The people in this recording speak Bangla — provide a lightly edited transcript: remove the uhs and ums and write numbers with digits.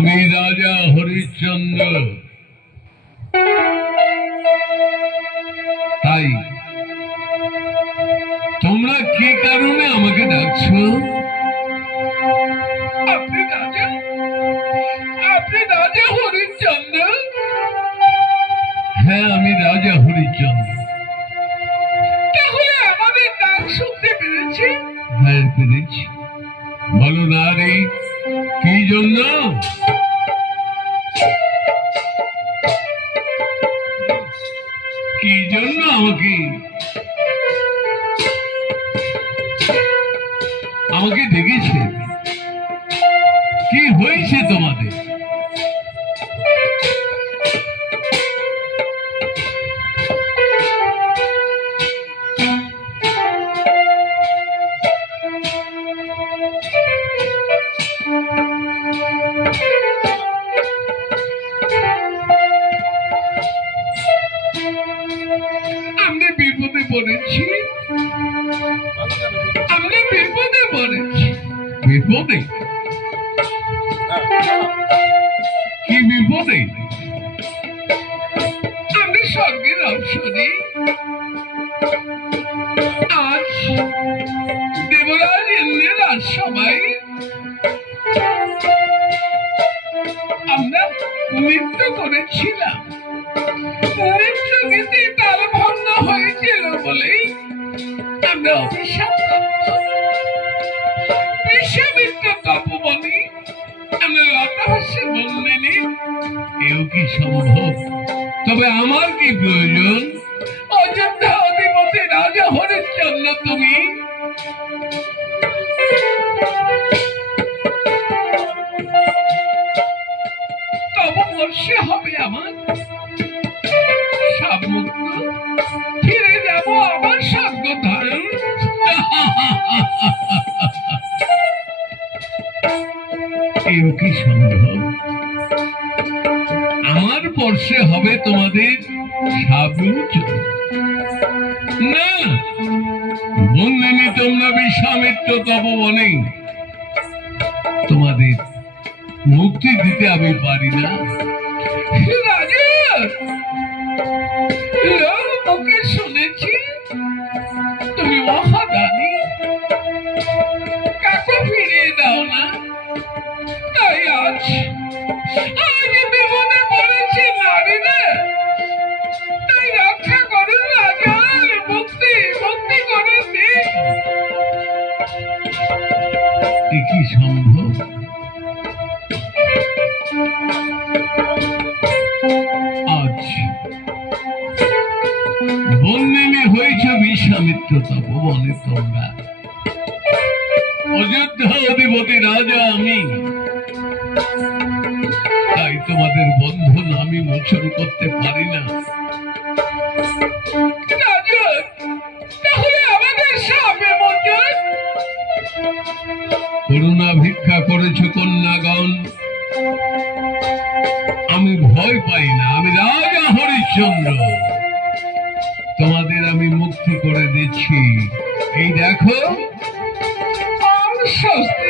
আমি রাজা হরিশ্চন্দ্র। তাই তোমরা কি কারণে আমাকে ডাকছো? আপনি রাজা হরিশ্চন্দ্র? হ্যাঁ, আমি রাজা হরিশ্চন্দ্র। তাহলে আমাদের ডাক শুনতে পেরেছে? হ্যাঁ, পেরেছি। বলো না রে, কি জন্য? কি জন্য আমাকে ডেকেছে? কি হয়েছে তোমাদের? আমরা বিপদে পড়েছি। বিপদে? কি বিপদে? আমি স্বর্গের অপসরে আজ দেবরাজ ইন্দ্রের রাজসভায় আমরা নৃত্য করেছিলাম। নৃত্য গীতে তাল ভঙ্গ হয়েছিল বলেই আমরা অভিশাপ্ত। বিশ্বামিত্র তপবনে আমরা লতাহাস্যে বললেনি। এও কি সম্ভব? তবে আমার কি প্রয়োজন? অযোধ্যা অধিপতি রাজা হরিশ্চন্দ্র তুমি তপবর্ষে হবে আমার সাবমুক্ত, ফিরে যাব আমার স্বর্গ ধারণ। এও কি সম্ভব? আমার বর্ষে হবে তোমাদের সাবুজ? না বন্দিনী, তোমরা বিশ্বামিত্র তপবনে, তোমাদের মুক্তি দিতে আমি পারি না। রাজা, লোক মুখে শুনেছি তুমি মহাদানী, কাকে ফিরিয়ে দাও না। তাই আজ বিপদে পড়েছি নারীরা, তাই রক্ষা করুন রাজা, মুক্তি করে দিন। এ কি সম্ভব? আজ বন্দিনী হয়েছ বিশ্বামিত্র তপবনে তোমরা, অযোধ্যা অধিপতি রাজা আমি। তাই তোমাদের বন্ধন আমি মোচন করতে পারি না। রাজা, তাহলে আমাদের সামনে মোচন। করুণা ভিক্ষা করেছ কন্যাগণ, আমি ভয় পাই না। আমি রাজা হরিশ্চন্দ্র, তোমাদের আমি মুক্তি করে দিচ্ছি। এই দেখো। আর স্বস্তি